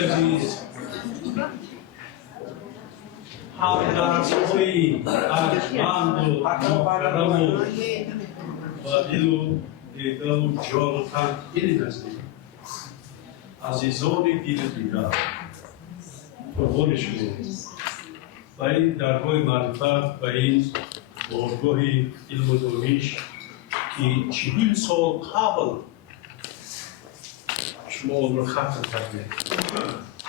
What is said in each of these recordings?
عزیز همدردهای ارجمند و محترم و دل و دیده و جان و تن خیلی نزدیک عزیزان دل دیگر قربان شما و این درگاه معرفت و این بارگاه علم و دانش که 40 سال قبل شما اون رو ختم کردید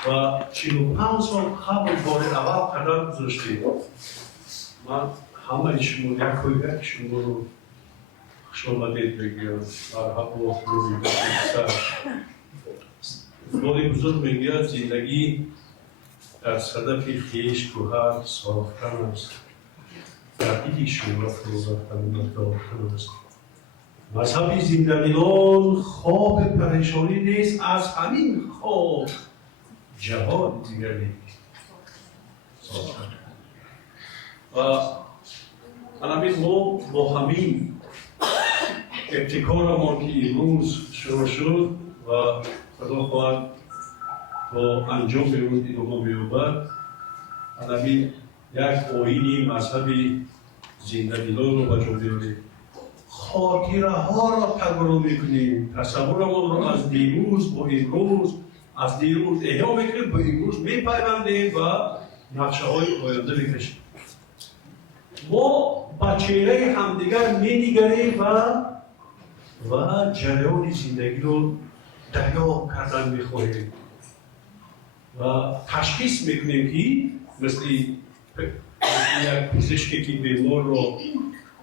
و 45 سال قبل بار اول قدم گذاشتید. من همه شما یک شما رو خوش آمدید بگیرم. مرحبا روی بسر. باری بزرگ میگوید زندگی در صدف خویش گوهر ساختن است. در دیگه شما فرو رفتن داختن است. مذهب زندگیان خواب پریشانی نیست، از همین خواب جهان دیگری ساختن. و همین ما با همین ابتکار ما که امروز شروع شد و خدا خواهد با انجام امروز ادامه بیابد، همین یک آیین مذهبی زندگیان رو به جا بیاریم. خاطره ها را تکرار میکنیم، تصورمان را از دیروز با امروز، از دیروز احیا میکنیم با امروز میپیوندیم و نقشه های آینده میکشیم. ما با چهره همدیگر مینگریم و جریان زندگی رو دریا کردن میخواهیم و تشخیص میکنیم که مثل یک پزشکی که بیمار رو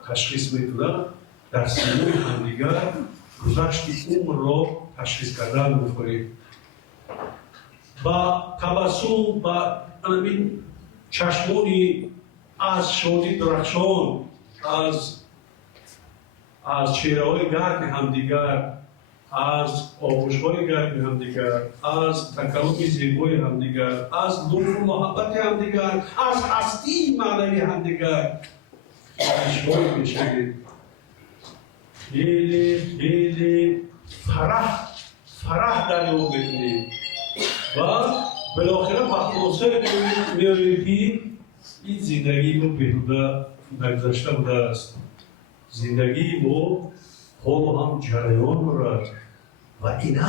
تشخیص میکنه، در سینوی همدیگر گذشت عمر رو تشخیص کردن میخواهیم. با تبسم با همین چشمانی از شادی درخشان از چهره‌های گرم همدیگر، از آغوش‌های گرم همدیگر، از تکلم زیبای همدیگر، از لطف و محبت همدیگر، از هستی معنوی همدیگر اشباهی میشوید. خیلی فرح در او بکنید و بالاخره به خلاصه میارید که این زندگی رو بهوده نگذشته بوده است. زندگی ما حال هم جریان دارد و اینک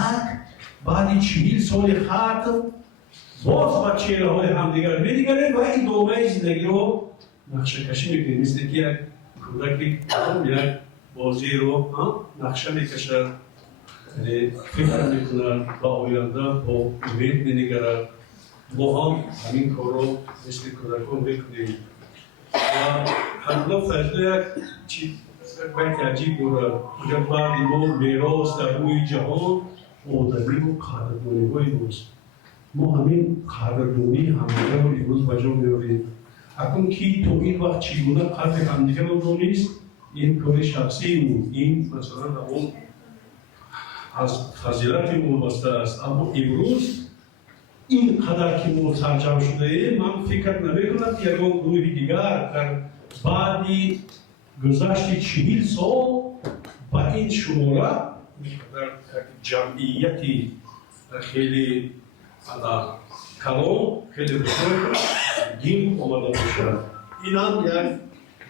بعد 40 سال ختم باز با چهره های همدیگر می‌نگریم و این ادامه زندگی رو نقشه کشی میکنیم. مثل که یک کودکی یک بازی رو نقشه میکشد، فکر میکنند و آینده با امید می‌نگرد. ما هم همین کار رو مثل کودکان میکنیم و حالا فضل یک بیت عجیب دارد. اونجا بعد ما میراث در روی جهان آدمی و قدردانی های ماست. ما همین قدردانی همدیگر رو امروز به جا میاریم. اکنون که تو این وقت چگونه قدر همدیگر رو دانست، این کار شخصی بود. این مثلا اون از فضیلت ما واسطه است. اما امروز این قدر که ما سرجم شده ایم، من فکر نمیکنم که یکان گروه دیگر در بعدی گذشت 40 سال با این شماره در جمعیتی خیلی کلام خیلی بزرگ دین آمده باشد. این هم یک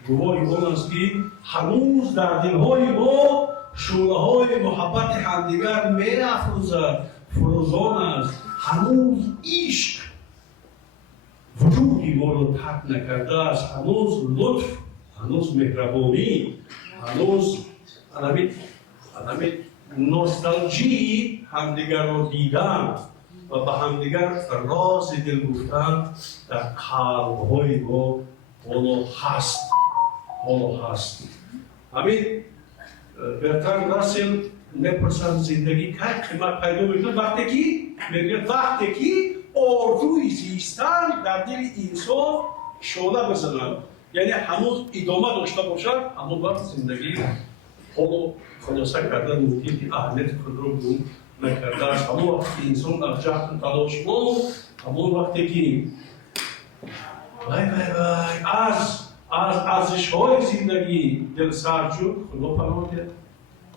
گواهی آن است که هنوز در دلهای ما شعله‌های محبت همدیگر می‌افروزد، فروزان است. هنوز عشق وجودی ما رو ترک نکرده است. هنوز لطف، هنوز مهربانی، هنوز نوستالژی همدیگر رو دیدن و به همدیگر راز دل گفتن در قلب‌های ما حالا هست. همین برتراند راسل میپرسند زندگی که قیمت پیدا میکنه وقتی که آرزوی زیستن در دل انسان شعله بزنند، یعنی هنوز ادامه داشته باشد. همون وقت زندگی حالا خلاصه کردن ممکن که اهمیت خود رو گم نکرده است. همون وقت که انسان از جهت تلاش بود، همون وقتی که از ارزش‌های زندگی دل سرد شد، خدا پناه دهد،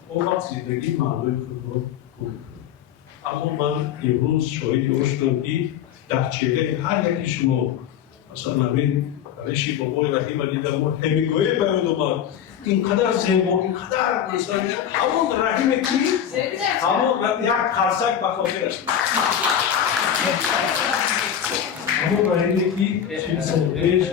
اون وقت زندگی معنای خود رو گم کرد. اما من امروز شاهدی اون شدم که در چهره هر یکی شما مثلا همین رشی بابای رحیم دیدم و همیگوی بیان اومد اینقدر زیبا اینقدر مثلا همون رحیمه که همون یک قرصک بخاطرش همون رحیمه که 40 سال پیش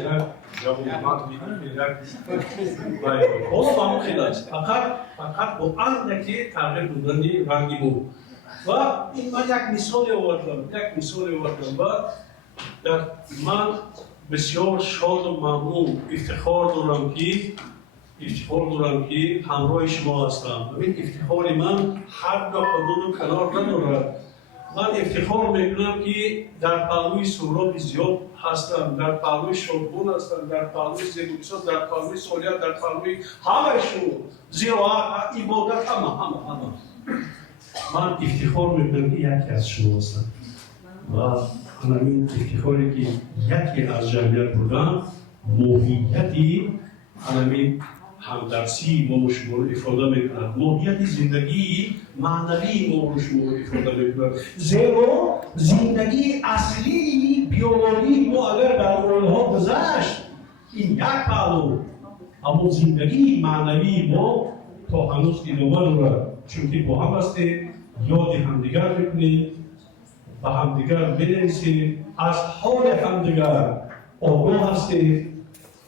حالا با همون خیلی است فقط با اندکی تغییر بودنی رنگی بود و این من یک مثال آوردم و در من بسیار شاد و ممنون افتخار دارم که همراه شما هستم. این افتخار من حد و حدود و کنار ندارد. من افتخار میکنم که در پهلوی سهراب زیاد هستم، در پهلوی شادبون هستم، در پهلوی زیبوکسان، در پهلوی سولیت، در پهلوی همه شما زیرا عبادت همه من افتخار میکنم که یکی از شما هستم و همین افتخاری که یکی از جمعیت بودم موهیتی همین همدرسی ما شما رو افاده میکنم موهیت زندگی معنوی ما شما رو افاده میکنم زیرا زندگی اصلی بیولوژی ما اگر در اونها گذشت این یک پهلو اما زندگی معنوی ما تا هنوز ادامه دارد چون که با هم هستیم یاد همدیگر میکنیم و همدیگر بنویسیم از حال همدیگر آگاه هستیم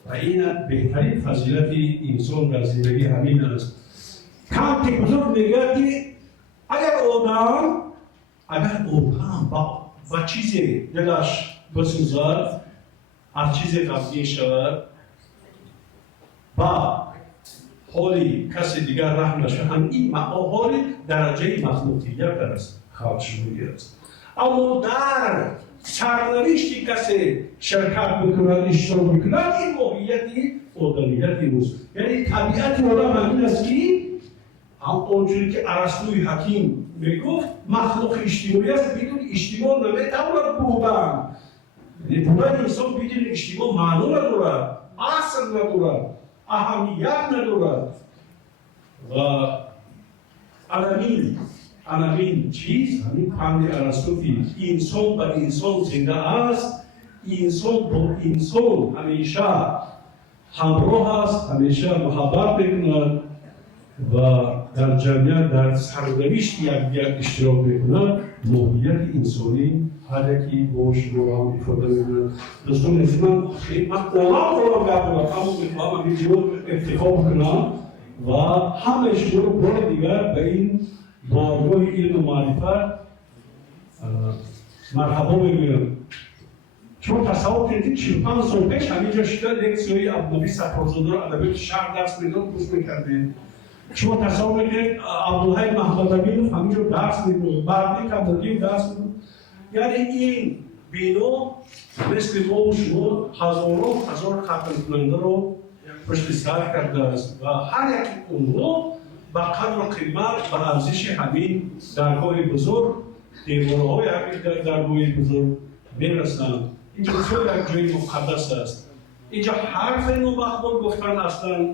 و این بهترین فضیلت انسان در زندگی همین است. کانت بزرگ میگه که اگر آدم با چیزی دلش بسوزد از چیزی غمگین شود با حالی کسی دیگر رحم نشود هم این حال درجه مخلوقیت است خواهشمونی است اما در سرنوشتی کسی شرکت بکند اشتراک بکند این موهیتی آدمیتی است یعنی طبیعت آدم همین است که همونجوری که ارسطوی حکیم میگفت مخلوق اجتماعی است بدون اجتماع نمیتواند بودن یعنی بودن انسان بدون اجتماع معنی ندارد اصل ندارد اهمیت ندارد و علمین چیز همین پند ارسطویی انسان به انسان زنده است انسان با انسان همیشه همراه است همیشه محبت میکند و در جمعیت در سرنوشت یکدیگر اشتراک میکند موهیت انسانی هر یکی با شما هم افاده میکند دوستان از من اولام گردم اما میخواهم همینجور افتخار بکنم و همه شما رو بار دیگر به این بارگاه علم و معرفت مرحبا میگویم چون تصور کردید 45 سال پیش همینجا شده لکسیوی عبدالنبی سرپرزاده رو ادبیات شرق درس میداد گوش میکردید شما تصور میکنید عبدالحی محمدامینوف همینجا درس میداد بعدی کمبودیم درس میداد یعنی این بینو مثل ما و شما هزار ختم کننده رو پشت سر کرده است و هر یک اون رو با قدر و قیمت و ارزش همین درگاه بزرگ دیوارهای همین درگاه بزرگ میرسند اینجا بسیار یک جای مقدس است اینجا حرف نامقبول گفتن اصلا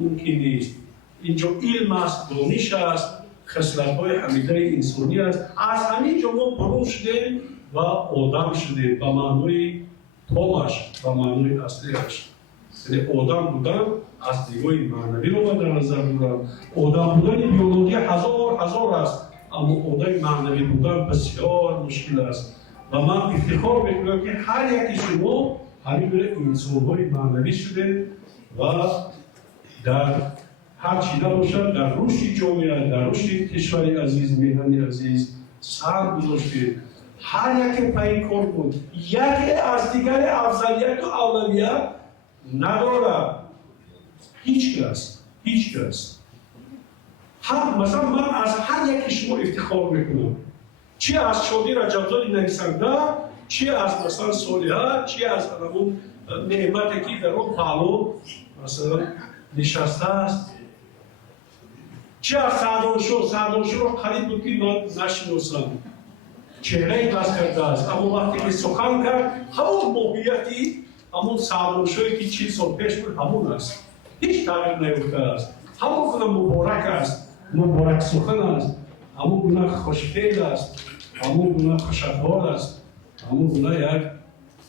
ممکن نیست اینجا علم است دانش است خصلت‌های حمیده انسانی است از همینجا ما برون شدیم و آدم شدیم به معنای تامش به معنای اصلیش یعنی آدم بودن از دیگاه معنوی رو من در نظر بودم آدم بودن بیولوژی هزار است اما آدم معنوی بودن بسیار مشکل است و من افتخار میکنم که هر یکی شما همین گونه انسان‌های معنوی شده و در هر چی نباشد در رشد جامعه در رشد کشور عزیز میهن عزیز سر گذاشته هر یک پای کار بود یکی از دیگر افضلیت و اولویت ندارد هیچ کس مثلا من از هر یک شما افتخار میکنم چی از شادی رجبزاد نویسنده چی از مثلا صالحه چی از اون نعمتی که در اون پهلو مثلا نشسته است چی از سعدانشو رو قریب بود که من نشناسم چهره دست کرده است اما وقتی که سخن کرد همون موهیتی همون سعدانشویی که 40 سال پیش بود همون است هیچ تغییر نیفته است همون کنم مبارک است مبارک سخن است همون گونه خوشفعل است، همون گونه خوش‌اخلاق است، همون گونه یک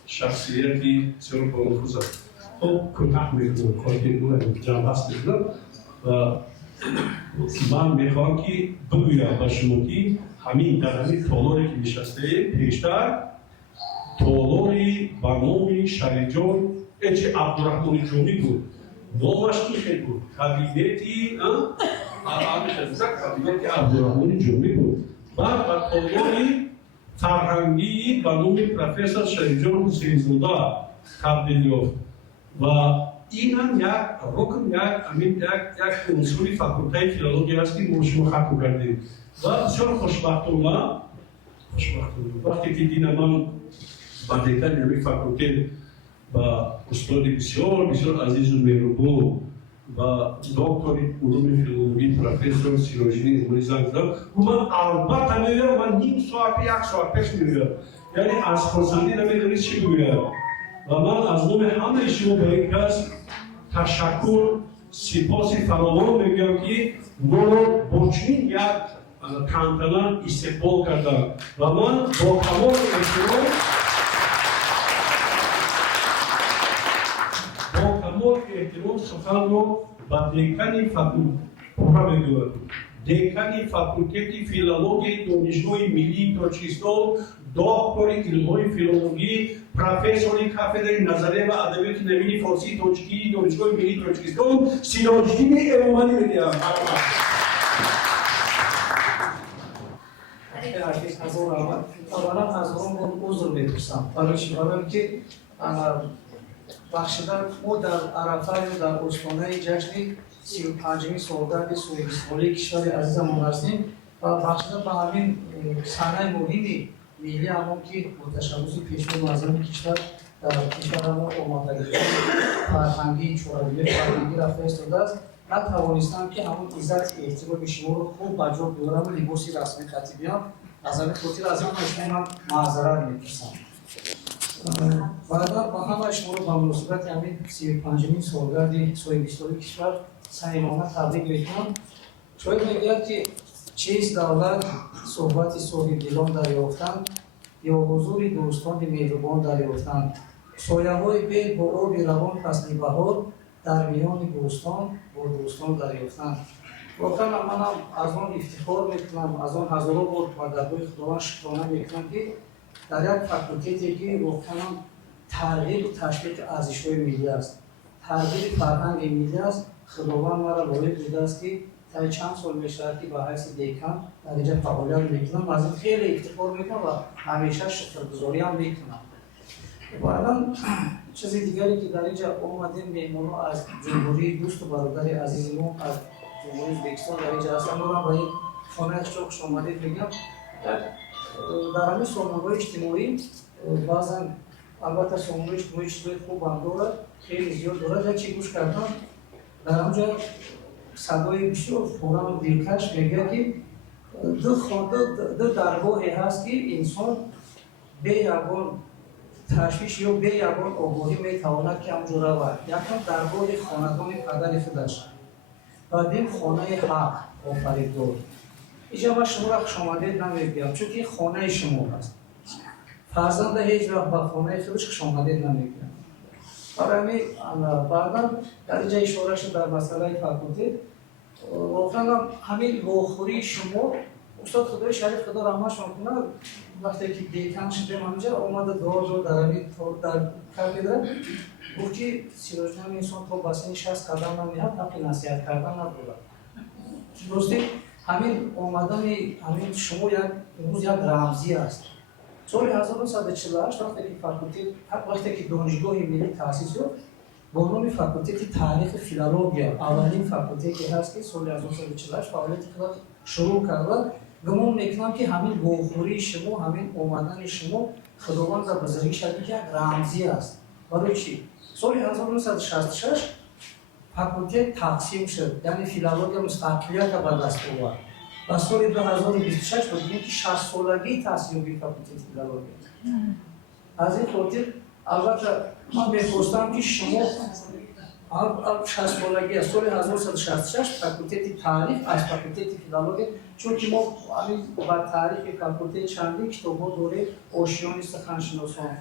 شخصیتی بسیار پرنفوذ است. خب کوتاه می‌گویم، خواهید گویم جمع هست می‌کنم و من می‌خواهم که بگویم با شما که همین در همین تالاری که نشسته پیشتر تالاری به نام شریجان اچ عبدالرحمن جومی بود. نامش خیلی بود. کابینتی کابینتی عبدالرحمن جومی بود. بعد به تالاری فرهنگی به نام پروفسور شریجان حسین‌زاده تبدیل یافت. و این هم یک رکن یک عنصر فاکولته فیلولوژی است که ما شما ختم کردیم. و بسیار خوشبختانه وقتی که دیدم من با دکان یک فاکولته با استاد بسیار عزیز و مهربان و دکتر علوم فیلولوژی پروفسور سیروژنی اسماعیل زنگ زدم و من البته میگم من نیم ساعت یک ساعت پیش میگم یعنی از خرسندی نمیدونید چی بگویم و من از نام همه شما به این کس تشکر سپاس فراوان میگم که ما را با چنین یک تنتنا استقبال کردن و من با کمال احترام سخن رو با دکان فاکولته فیلولوژی دانشگاه ملی تاجیکستان دکتر علوم فیلولوژی پروفسور کاتدر نظریه و ادبیات نوین فارسی تاجیکی دانشگاه ملی تاجیکستان سیراجدین امامانی میگم. اولا از اون عذر می‌پرسم برای که بخشیدن ما در عرفه یا در استانه جشن 35مین سالگرد صلح کشور عزیزمون هستیم و بخشیدن به همین صحنه مهمی ملی همون که با تشبث پیشوا معظم کشور در کشور ما آمادگی فرهنگی چورابیه فرهنگی را فرستاده است نتوانستم که همون عزت احترام شما رو خوب با جا بیارم و لباسی رسمی خطیبیان از همین خاطر از من معذرت می‌پرسم. بعدا با همه شما رو با مناسبت همین 35مین سالگرد صلح کشور صمیمانه تبریک می‌گویم. شاید میگوید که چیست دولت صحبت صلح دلان دریافتن یا حضور دوستان مهربان دریافتن سایه‌های بیل با آب روان فصل بهار در میان بوستان با دوستان دریافتن. واقعا من از آن افتخار میکنم از آن هزاران بار و درگاه خداوند شکرانه میکنم که در یک فاکولته که واقعا ترغیب و تشویق ارزش‌های ملی است ترغیب فرهنگ ملی است خداوند ما را لایق دیده است که تا چند سال میشه که به حیث دکان در اینجا فعالیت میکنم از این خیلی افتخار میکنم و همیشه شکرگزاری هم میکنم. و الان چیز دیگری که در اینجا اومدیم مهمانان از جمهوری دوست و برادر عزیز ما از جمهوری ازبکستان در اینجا هستن ما با این خانه خوش آمدید میگم در همین سامانه‌های اجتماعی بعضا البته سامانه‌های اجتماعی چیزای خوب هم داره خیلی زیاد داره چی گوش کردم در آنجا صدای بسیار فورا و دلکش میگه که دو درگاهی هست که انسان به یگان تشویش یا به یگان آگاهی میتواند که همجور رود یکم درگاه خاندان پدر خودش بعدیم خانه حق آفریدگار اینجا من شما را خوش آمدید نمیگویم چون که خانه شما هست فرزند هیچ وقت به خانه خودش خوش آمدید نمیگویم برای بعدا در اینجا اشاره شد در مسئله فاکولته واقعا همین واخوری شما استاد خدای شریف خدا رحمتش کنه وقتی که دیکان شدیم همینجا اومده دور در همین در کافدرا گفت که سیروژنی انسان تا بسین 60 قدم نمیاد حق نصیحت کردن نداره درسته همین اومدن همین شما یک امروز یک رمزی است سال 1948 وقتی که دانشگاه ملی تأسیس شد با نام فاکولته تاریخ فیلولوژی اولین فاکولته که هست که سال 1948 فعالیت شروع کرد گمان میکنم که همین واخوری شما همین اومدن شما خداوند در بزرگی شدی که رمزی است برای چی سال 1966 فاکولته تقسیم شد یعنی فیلولوژی مستقلیت به دست آورد و سال 2026 بودیم که 60 سالگی تأسیس فاکولته فیلولوژی از این خاطر البته من می‌خواستم که شما اب 60 سالگی از سال 1966 فاکولته تاریخ از فاکولته فیلولوژی چون که ما همین با تاریخ فاکولته چندی کتاب‌ها دوره اوشیون سخنشناسان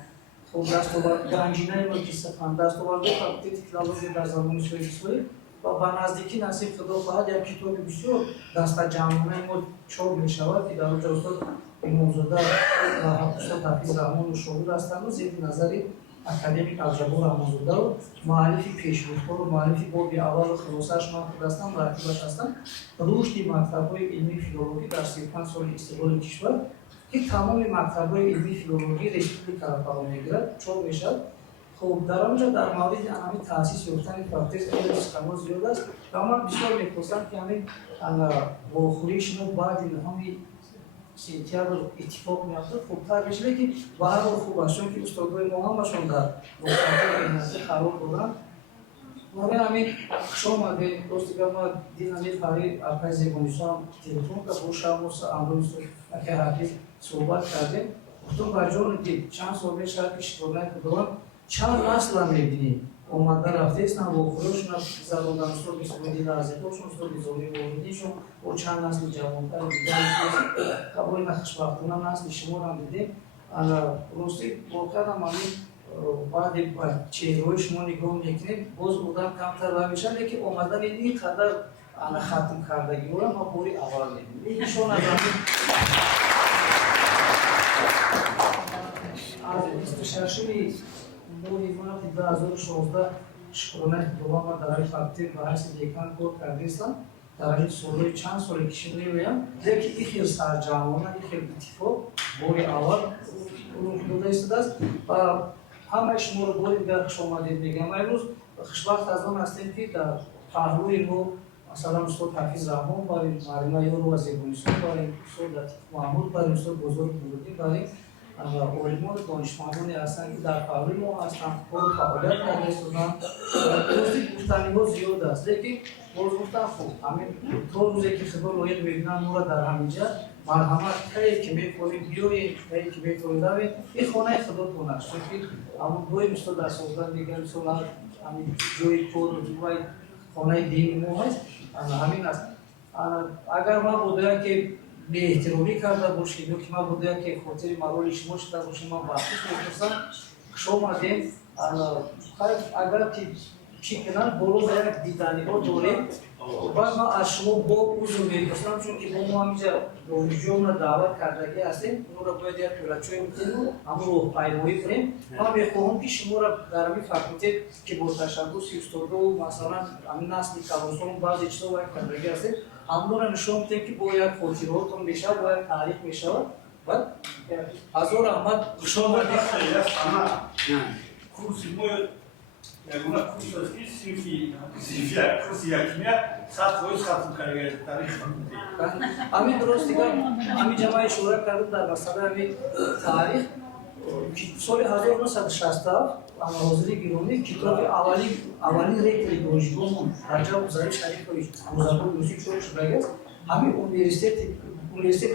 خب دستاورد گنجینه ما که سخن دستاورد فاکولته فیلولوژی در زمان سوئیسری و با نزدیکی نصیب خدا خواهد یک کتاب بسیار دست جمعونه ما چاپ می‌شود که در اونجا استاد امامزاده و استاد حافظ رحمان و شهود هستند و زیر نظر اکادمیک الجبر امامزاده رو مؤلف پیشرفت‌ها و مؤلف باب اول و خلاصه‌اش من خود هستم مرتبش هستم رشد مکتب‌های علمی فیلولوژی در 35 سال استقلال کشور که تمام مکتب‌های علمی فیلولوژی رسپوبلیکا را فرا می‌گیرد چاپ می‌شود. خب در آنجا در مورد همین تأسیس یافتن فاکولته خیلی سخنان زیاد است و من بسیار می‌خواستم که همین واخوری شما بعد همین سنتیاگو اتفاق می‌افتاد خب ترجیح که با هر خوب است چون که استادای ما همشون در مصاحبه اینجا قرار دارن و همین شما به دوستی که ما دیدیم برای آقای زبانشان تلفن که با شما امروز که حافظ صحبت کردیم گفتم برجون دید چند سال پیش پیش دوران چند نسل هم می‌بینیم اومده رفته هستن و خودشون زبان دانشور بیسمدی لازمشون استاد زوری موردیشون و چند نسل جوان‌تر دیگه قبول نخشبختانه نسل شما هم دیدیم راستی واقعا هم بعد چهره‌های شما نگاه می‌کنیم باز بودن کمتر و میشن که اومدن این قدر ختم کردگی رو ما پوری اول می‌بینیم ایشون از همین ماه 2016 شکرانه دوام در فاکولته بحث دیکان کار کرده هستم در سالهای چند سال کشیده می‌آیم لیکن این خیلی سرجمانه این خیلی اتفاق باری اول داده است و همه شما رو باری دیگر خوش آمدید میگم امروز خوشبخت از آن هستیم که در پهلوی ما مثلا استاد حافظ رحمان برای معلم یارو و زبانشان برای استاد لطیف محمود برای استاد بزرگ بودی برای علمان دانشمندانی هستند که در پهلوی ما هستند و فعالیت کرده هستند دوستی گفتنی ها زیاد است لیکن باز گفتن خوب همین دو روزی که خدا لایق می‌بینن ما را در همینجا مرحمت هایی که می‌کنیم بیایید هایی که می‌کنیم روید این خانه خداتون است چون که همون دوی مثل در سازدن دیگر مثل همین جوی کور و جوی خانه دین ما هست همین است اگر ما بوده که به احترامی کرده باشید یا که ما بوده که خاطر مرول شما شده باشید من بحثش می‌پرسم شما دیم اگر که چی کنن بالا به یک دیدنی ها داریم بعد ما از شما با عضو می‌پرسم چون که ما همینجا دانشجویان را دعوت کردگی هستیم اون را باید یک کلاچوی می‌کنیم همون رو پیمایی کنیم من می‌خواهم که شما را در همین فاکولته که با تشبس استادا و مثلا همین نسل کلاسان بعضی چیزا باید کردگی هستیم همون را نشان می‌دهیم که با یک خاطراتون میشه با یک تاریخ میشه بعد حضور احمد خوش آمدید kursi moje, jak ona kursu jest kursi jak mnie, szacun kariery tarih. همین درست دیگر همین جمعه شورا کردیم در مسئله همین تاریخ سال 1960 حاضری گرامی کتاب اولین ریتری دانشگاهمون رجب زری شریف مزبور موسیقی چوب شده است همین اونیورسیت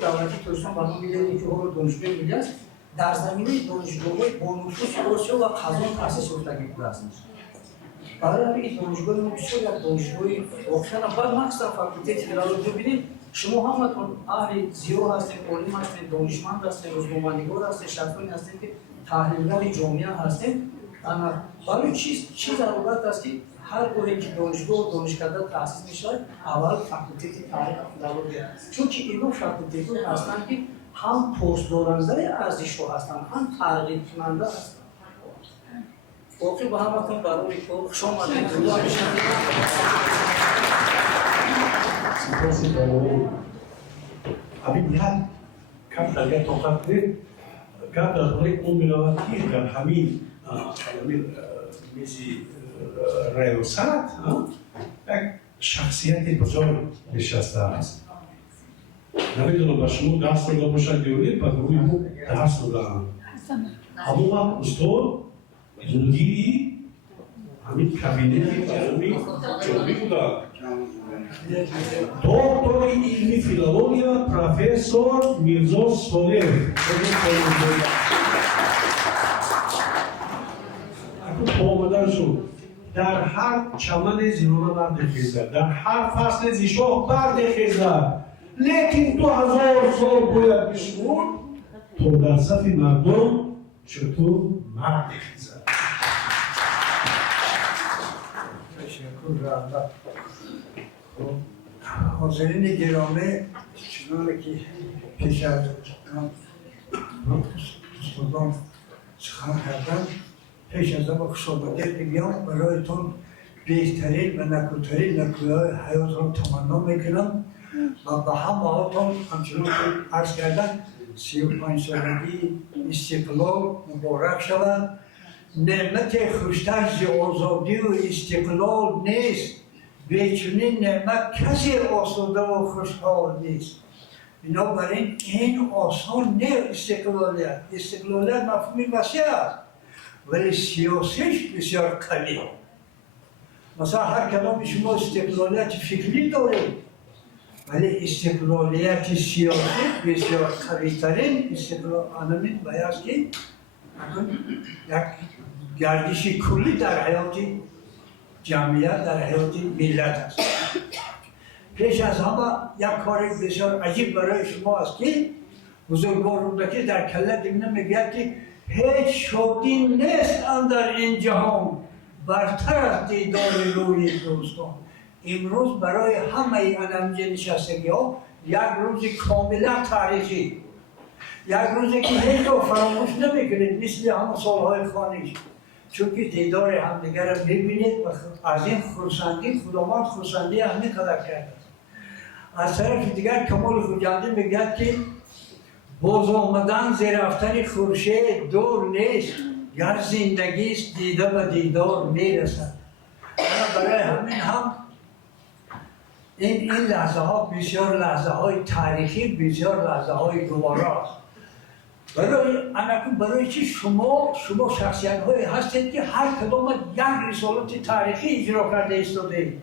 دولتی ترکستان برنامه می‌دهید که رو دانشگاه ملی است در زمینه دانشگاه‌های با نفوذ آسیا و قزاق تأسیس یافتگی بوده است. برای همین دانشگاه ما بسیار یک دانشگاه واقعا بعد مخصوصا فاکولته فیلولوژی ببینید شما همتون اهل زیرو هستید، عالم هستید، دانشمند هستید، روزنامه‌نگار هستید، شخصانی هستید که تحلیلگر جامعه هستید. برای چی ضرورت است که هر گونه که دانشگاه و دانشکده تأسیس میشه اول فاکولته تاریخ فیلولوژی چون که اینا فاکولته هستند که هم پاسدارنده ارزش ها هستند هم ترغیب کننده هستند. واقعی با همتون برای خوش آمدید. سپاسی برای همین یک کم در یک طاقت دید کم در برای اون ملاوتی در همین میزی ریاست یک شخصیت بزرگ نشسته است. نمیدونم با شما دست داده باشد دیورید با روی مو دست دادم همون وقت استاد مدیری همین کابینت جمعی بودن دکتر علمی فیلولوژی پروفسور میرزا صالح اکنون آمدن شد در هر چمن زیرون بردخیزد، در هر فصل زیشاه بردخیزد، لیکن 2000 سال باید بشمون تا در صف مردم چطور بردخیزد. تشکر رحمت. حاضرین گرامی، چنانه که پیش از استادان سخن کردن، پیش از آن خشاباتی بگم برایتون بهترین و نکوترین نکوهای حیات را تمنا میکنم و به همهاتون همچنان که عرض کردن 35 سالگی استقلال مبارک شود. نعمت خوشتر ز آزادی و استقلال نیست، به چنین نعمت کسی آسوده و خوشحال نیست. بنابراین این آسان نه استقلالیت. استقلالیت مفهومی وسیع است ولی سیاسیش بسیار قوی. مثلا هر کدام شما استقلالیت فکری دارید ولی استقلالیت سیاسی بسیار قوی ترین استقلال آنمید باید که یک گردش کلی در حیات جمعیت، در حیات ملت است. پیش از همه یک کار بسیار عجیب برای شما است که بزرگواران که در کله دیمنه میگوید که هیچ شادی نیست اندر این جهان برتر از دیدار روی دوستان. امروز برای همه انمجه نشستگی ها یک روز کاملا تاریخی، یک روزی که هیچ رو فراموش نمیکنید مثل همه سالهای خانیش، چون که دیدار همدیگر را میبینید و از این خرسندی خداوند خرسندی همین قدر کرده. از طرف دیگر کمال خوجندی میگوید که باز آمدن ز رفتن خورشید دور نیست، گر زندگی است دیده به دیدار میرسد. برای همین هم این لحظه ها بسیار لحظه های تاریخی، بسیار لحظه های گوارا است. برای چی شما شخصیت های هستید که هر کدام یک رسالت تاریخی اجرا کرده ایستاده.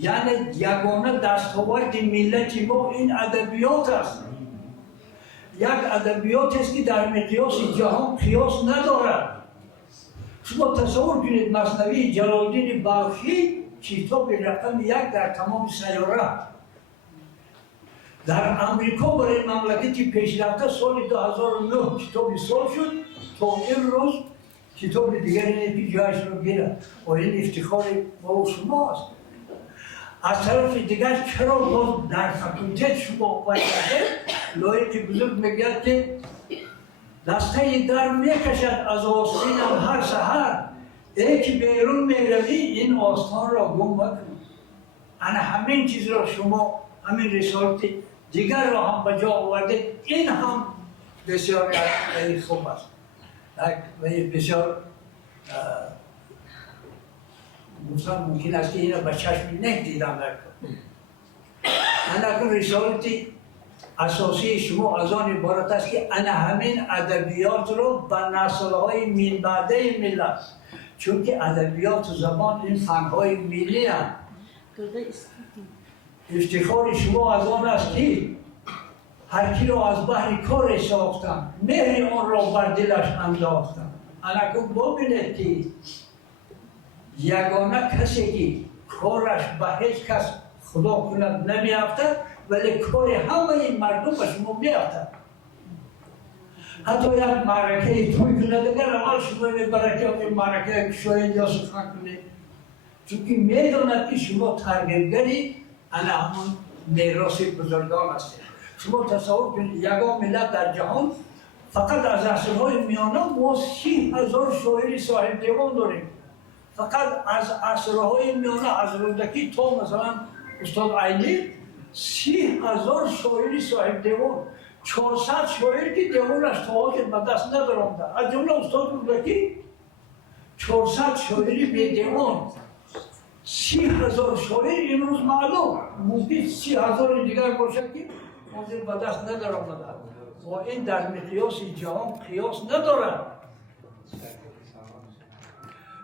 یعنی یگانه دستاورد ملت ما این ادبیات است. یک ادبیات است که در مقیاس جهان قیاس ندارد. شما تصور کنید مثنوی جلال‌الدین بلخی کتاب رقم 1 در تمام سیاره. در امریکا برای مملکتی پیشرفته سال 2009 کتابی سال شد تا این روز کتاب دیگری نبی جایش رو گیرد و این افتخار با شما است. از طرف دیگر چرا باز در فکولتت شما باید لایق بزرگ میگوید که دسته در میکشد از آستینم هر سحر، ای که بیرون میروی این آستان را گم مکن. انا همین چیز را شما همین رسالت دیگر را هم به جا آورده. این هم بسیار خوب است و بسیار گفتم ممکن است که این را به چشم نه دیدم نکنم. انا رسالت اساسی شما از آن عبارت است که انا همین ادبیات رو به نسل‌های من بعده ملت، چون که ادبیات زبان این فن‌های ملی هستند. افتخار شما از آن است که هر کی را از بحر کار ساختم، مهر آن را بر دلش انداختم. انا ببینید که یگانه کسی که کارش به هیچ کس خدا کند نمیافتد ولی کار همه این مردم به شما میافتد. حتی یک معرکه توی کند اگر اول شما میبرد که معرکه شاید یا سخن کنید، چون که میداند که شما تربیتگری انا همون میراث بزرگان هستید. شما تصور کنید یگان ملت در جهان فقط از عصرهای میانه ما 30,000 شاعر صاحب دیوان داریم. فقط از عصرهای میانه از رودکی تا مثلا استاد عینی 30,000 شاعر صاحب دیوان، 400 شاعر که دیوانش تا حاجت به دست ندارنده. از جمله استاد رودکی 400 شاعری به دیوان، 30,000 شاعر امروز معلوم ممکن 30,000 دیگر باشد که حاضر به دست ندارنده و این در مقیاس جهان قیاس ندارد.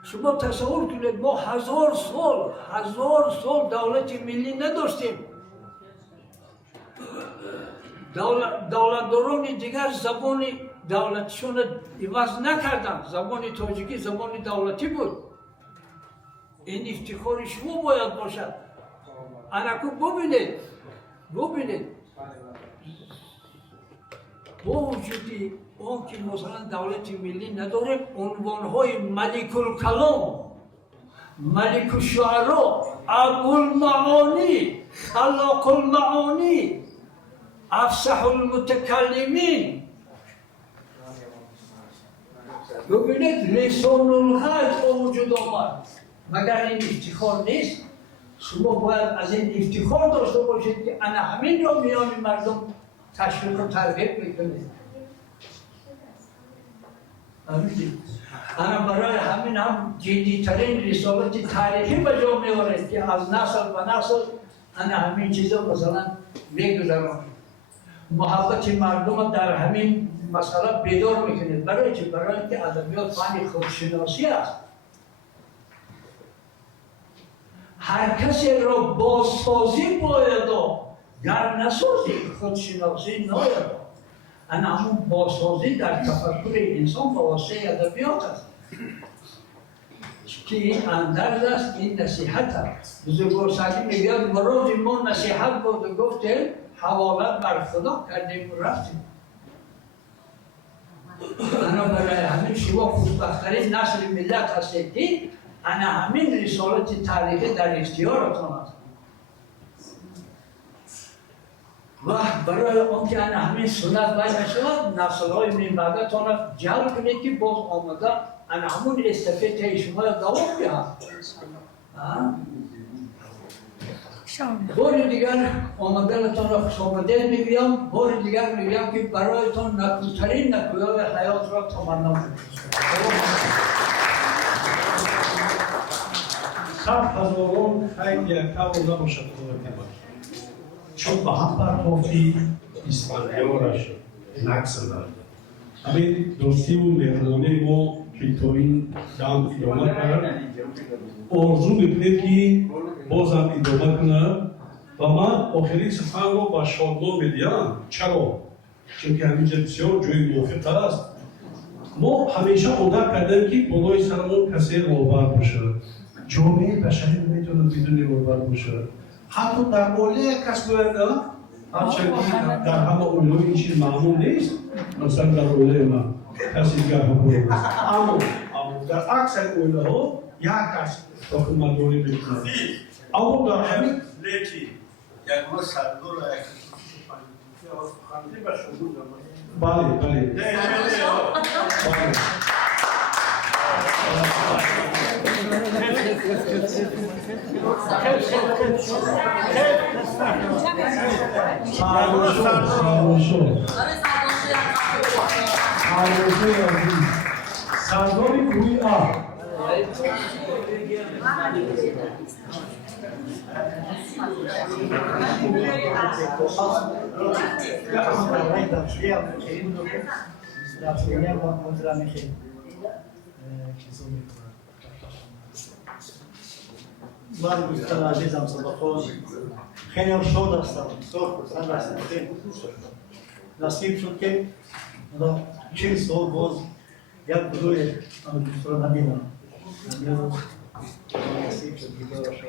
شما تصور کنید ما 1000 سال دولت ملی نداشتیم. دولتداران دیگر زبان دولتشون عوض نکردن. زبان تاجیکی زبان دولتی بود. این افتخار شما باید باشد. انکو ببینید با وجودی اون که مثلا دولت ملی نداریم، عنوانهای ملک الکلام، ملک الشعراء، ابوالمعانی، خلاق المعانی، افصح المتکلمین، ببینید لسان الحال با وجود آمد. مگر این افتخار نیست؟ شما باید از این افتخار داشته باشید که انا همین را میان مردم تشویق و ترغیب میکنید. انا برای همین هم جدیترین رسالت تاریخی به جا میارید که از نسل به نسل انا همین چیزا مثلا میگذارم. محبت مردم در همین مسئله بیدار میکنید. برای چی؟ برای اینکه ادبیات فن خودشناسی است. هر کسی را بازسازی باید گر نسازی خودشناسی ناید. انا همون بازسازی در تفکر انسان با واسطه ادبیات است که این اندرز است، این نصیحت است. بزرگوار سعدی میگوید مراد ما نصیحت بود و گفتیم حوالت بر خدا کردیم و رفتیم. انا برای همین شما خوشبخت‌ترین نسل ملت هستید که انا همین رسالت تاریخی در اختیارتان است. و برای اون که انا همین سنت باید شود، نسل‌های من بعدتان را جلب کنید که باز آمده انا همون استفاده شما را دوام دهد. بار دیگر آمدنتان را خوش آمدید میگویم. بار دیگر میگویم که برایتان نکوترین نکویای حیات را تمنا میکنم. 100,000 خیلی یکتا نباشد خدا. چون به هم برخوافتی اسفندیارش نقص دارد. همین دوستی و مهربانی ما که تا این دم ادامه کرد، آرزو میکنید که بازم ادامه کنه و من آخرین سخن رو با شادمان میدیم. چرا؟ چون که همینجا بسیار جای موافق است. ما همیشه عادت کردیم که بالای سرمون کسی رهبر باشه. جامعه بشری میتونه بدون رهبر باشه. حتی در اولیه کسب و کار، هرچند در همه اولیه این چیز معمول نیست. مثلا در اولیه من کسی دیگر حکومت نیست. اما در اکثر اولیه ها یک کس حکومتداری میکنه. اما در همین لیکی یک ما سردور را یک خانده به شروع بله سرداری کوی آب من دوستان عزیزم صداقات خیلی هم شاد هستم، بسیار خرسند هستم که نصیب شد که 40 سال باز یک گروه دوستان ندیدم. نصیب شد که دارشون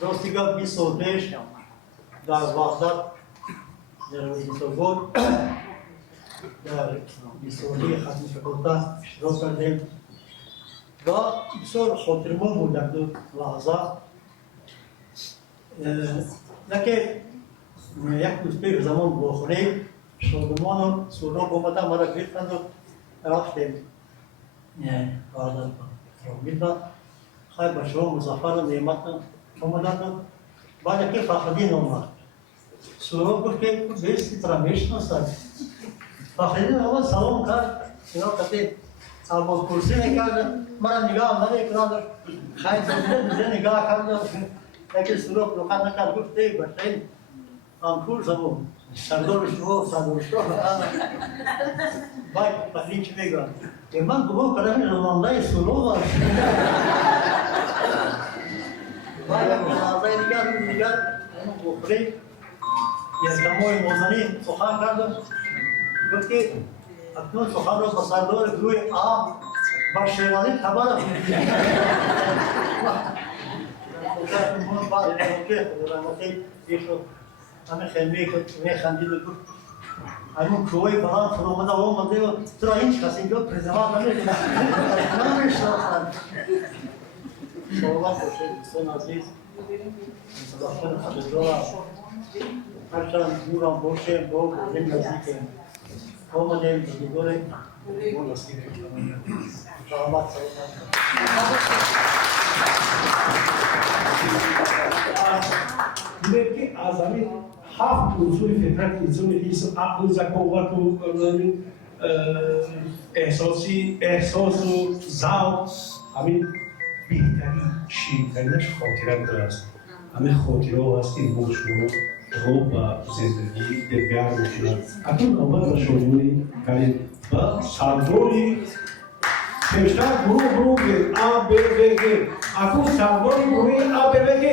راستی گفت 20 سال پیش در وحدت در وزیرسازگان در 20 سالی ختم فکرتا اشتراک کردیم و بسیار خاطرمون بود در دو لحظه. نکه یک روز پیش زمان باخونه شادمان و سراغ آمده مرا گرفتند و رفتیم وحدت میدن خیلی به شما مظفر و نعمت آمدند و بعد که فخردین آمد سراغ گفت که بیستی ترا میشناسد. فخردین آمد سلام کرد اینا کتی اول کرسی نکرد مرا نگاه نمیکرد خیلی دیده نگاه کرد یکی سراغ روخت نکرد گفت بشتین انکور زبون سردار شما سردار شما باید فخردین چی میگرد من گمان کردم این رمانده سراغ است. باید جنازه دیگر بخوری یک دمای موزنی سخن کردم گفت که اکنون سخن را با سردار گروه آ Başlayalım tamam. Bunu bazı همه خیلی میخندید و همون کوهی بلند فرامده آمده و تو را هیچ کسی اینجا پرزمان نمیشناختند. صحبت باشید دوستان عزیز، صداقت خدمتگزار هرچند دورم باشیم با گفتیم نزدیکیم آمدیم دیدار ما نصیب کنیم. سلامت دیدیم که از همین 7 موضوع فطرت انسان حس عقل ذکاوت و احساس و ذوق همین بهترین شیرین‌ترینش خاطرت است. همه خاطره ها هست که با شما روح و زندگی دلگرم می‌کنند. اکنون آمد و شامل کردیم و سرداری پیشتر گروه ABVG اکنون سرداری گروه ABVG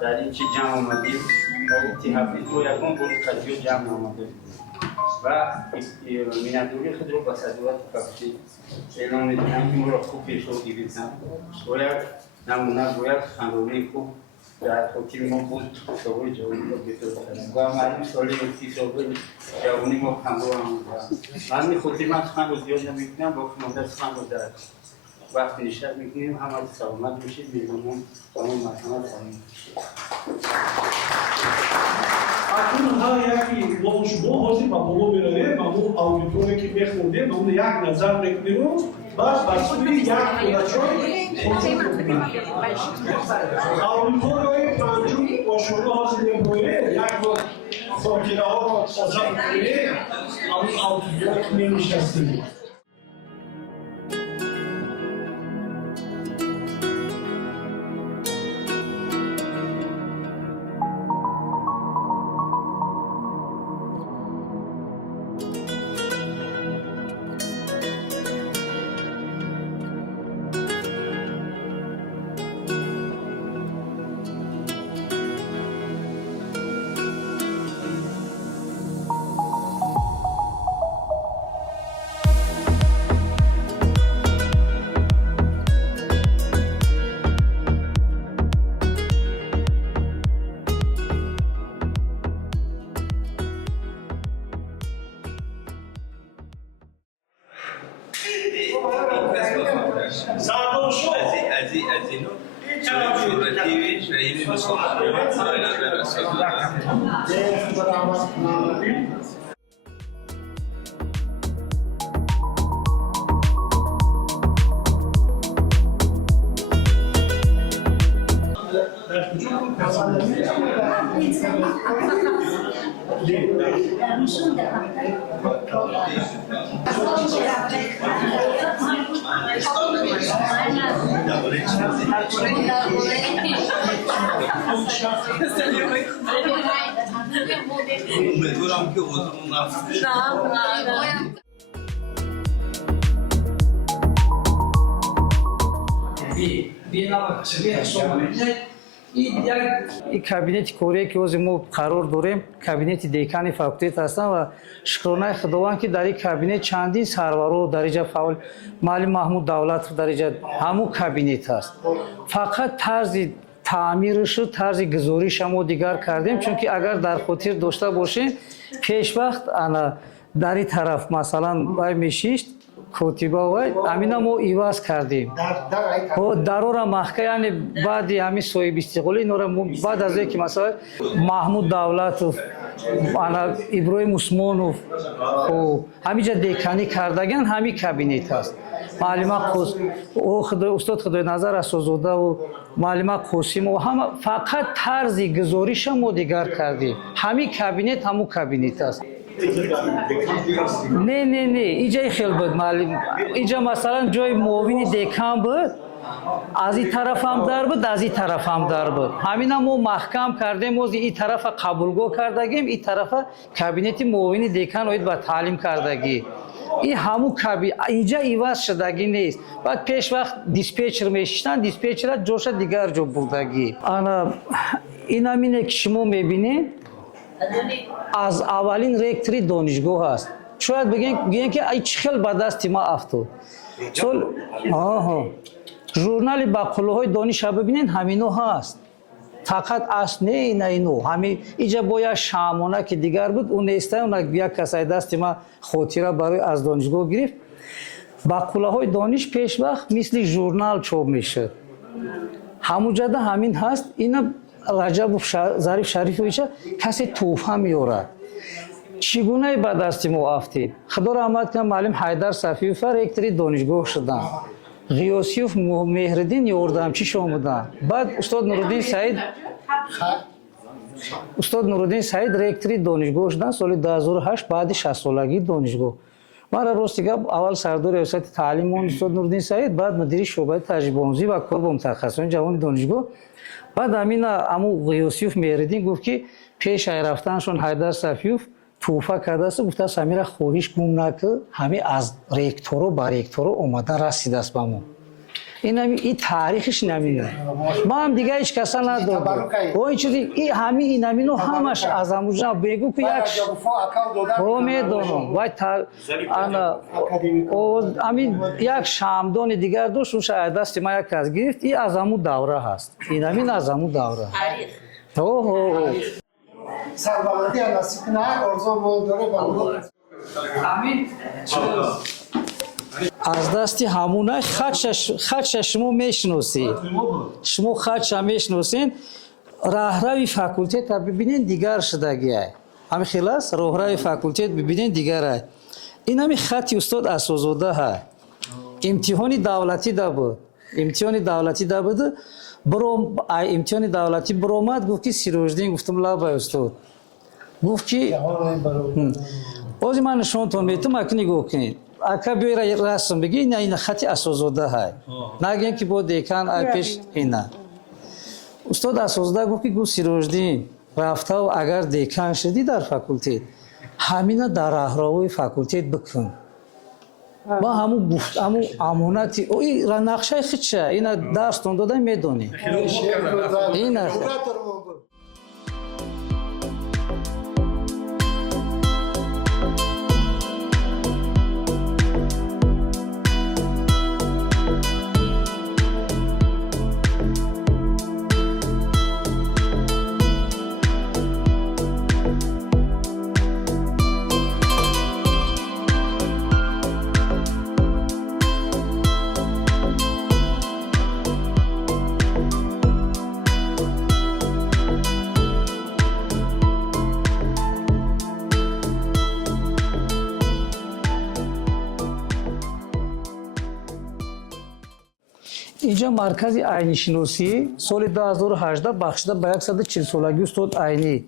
در این چه جمع آمدیم و اتحابی دو یکم بولی قضیه جمع آمدیم و مینادوری خود رو با صدوات کافشی اعلام می‌کنم که ما را خوب پیش رو دیدیم باید نمونه باید خانومی خوب در خاطر ما بود سوی جوانی رو بتوانیم و معلوم سالی نکتی سوی جوانی ما خانو هم من خاطر من سخن رو زیاد نمی‌کنم با خانواده سخن رو در وقتی نشد میکنیم همه سلامت بشید میمونم همون مرحمت خواهیم اکنون ها یکی با شما حاضر با بابا برایه با اون آودیتوری که میخوندیم با اون یک نظر میکنیم بعد بسیاری یک کلاشوی آودیتوری پنجم با شما حاضر میکنیم یک خاطره ها را آزاد میکنیم اون آودیتوری که میشستیم امیدوارم که اوضاعمون افزایش این کابینت کوری که از ما قرار داریم کابینت دیکان فاکولته هستند و شکرانه خداوند که در این کابینت چندین سرورو درجه فعال معلم محمود دولت درجه همون کابینت است فقط طرز تعمیرش و طرز گذاریش ما دیگر کردیم چون که اگر در خاطر داشته باشیم پیش وقت انا در این طرف مثلا وای میشیشت کوتیبا وای امینا ما ایواز کردیم و درورا محکه یعنی بعد همین صاحب استقلالی نورا بعد از اینکه مثلا محمود دولتوف انا ابراهیم عثمانوف و همینجا دیکانی کردگان همین کابینت است معلم قوس او استاد خدای نظر اسازاده و معلم قاسم و هم فقط طرز گزارش ما دیگر کردیم همین کابینت همون کابینت است نه اینجا خیلی بود معلم اینجا مثلا جای معاون دیکان بود از این طرف هم در بود از این طرف هم در بود همینا ما محکم کردیم از این طرف قبولگاه کردگیم این طرف کابینت معاون دیکان اوید با تعلیم کردگی این همون اینجا ایواز شدگی نیست بعد پیش وقت دیسپیچر میشتن دیسپیچر جوش دیگر جو بردگی انا این همینه که شما میبینید از اولین رکتری دانشگاه هست. شاید بگین که ای چه خیلی به دست ما افتاد. ژورنال بقلوهای دانش ببینید همینو هست. فقط اصل نه اینو همین اینجا باید شامونه که دیگر بود اون نیسته اون یک کسای دست ما خاطره برای از دانشگاه گرفت. بقلوهای دانش پیش وقت مثل ژورنال چاپ میشه. همونجا همین هست. اینا رجب ظریف شریفویچ کسی توفه میاره. چگونه به دست ما افتید؟ خدا رحمت کنه معلم حیدر صفیوف رکتری دانشگاه شدن. غیاسیوف مهردین یاردمچیش آمدن. بعد استاد نورالدین سعید رکتری دانشگاه شدن سال 2008 بعد 60 سالگی دانشگاه. مرا راستی گپ اول سردار ریاست تعلیم استاد نورالدین سعید بعد مدیر شعبه تجربه آموزی و کار با متخصصان جوان دانشگاه. بعد همین امو غیاسیوف مهردین گفت که پیش رفتنشون حیدر صفیوف توفه کرده است. گفته است همین را خواهش گم نکه همین از رکتورو با رکتورو اومدن رسیده است به ما. این تاریخش نمینه. ما هم دیگه هیچ کسا نداریم. و این چیزی این همینو همش از همونجا بگو که یک میدونم و همین یک شامدون دیگر داشت شاید دست ما یک از گرفت. این از همون دوره هست. این همین از همون دوره. سربلندی نصیب کنه ارزو مول داره با همین از دستی همونه خدش شما میشناسید. شما خدش میشناسین. راهروی فاکولتت ببینین دیگر شدگیه. همین خلاص راهروی فاکولتت ببینین دیگره. این همین خطی استاد اساس‌زاده ها. امتحان دولتی دا بود. امتحان دولتی برآمد گفت که سیروجدین گفتم لا با استاد. گفت که اوزی من نشونتون میتونم اکنی گفتین. اکا بیای رسم بگی این خطی اساس‌زاده های. نگین که بود دیکان پیش اینا. استاد اساس‌زاده گفت که گفت سیروجدین رفته و اگر دیکان شدی در فاکولته همینا در راهروی فاکولته بکن. با همون گفت همون امانتی او این نقشه خودشه اینا درس دادن میدونی. این اینجا مرکز عینی شناسی سال 2018 بخشیده به 140 سالگی استاد عینی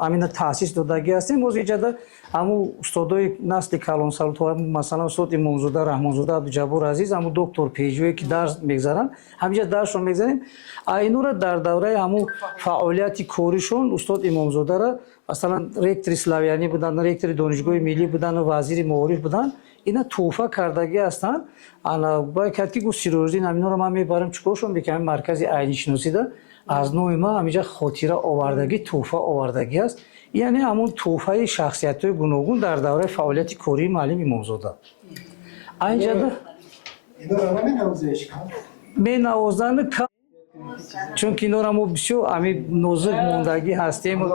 امین تاسیس دادگی هستیم. موضوع اینجا همو استادای نسل کلانسال تو مثلا استاد امامزاده رحمانزاده عبدالجبار عزیز همو دکتر پیجوی که درس میگذارن همینجا درسشون میگذاریم. اینو را در دوره همو فعالیت کاریشون استاد امامزاده را مثلا رکتر اسلاویانی بودن، رکتر دانشگاه ملی بودن و وزیر معارف بودن. اینا توفه کردگی هستن. انا باید که گفت سیروجدین همینا رو من میبرم چیکارشون بکنم مرکز عینی شناسی ده از نوع ما همینجا خاطره آوردگی توفه آوردگی است. یعنی همون توفه شخصیت‌های گوناگون در دوره فعالیت کاری معلم امامزاده. اینجا ده اینا رو نمی‌نوازیش کن. نوازن چون که اینا رو ما بسیار همین نازک موندگی هستیم.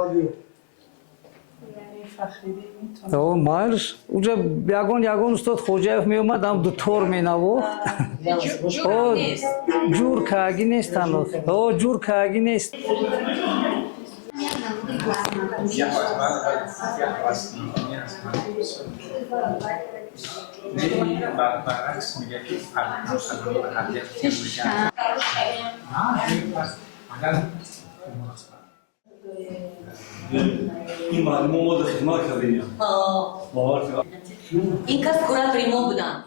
مارش اونجا یگان استاد خوجایف می اومد هم دو تور می نوو جور کاگی نیست تنو جور کاگی نیست. این معلومه ما در خدمت کردیم. این کس کوراتوری ما بودن.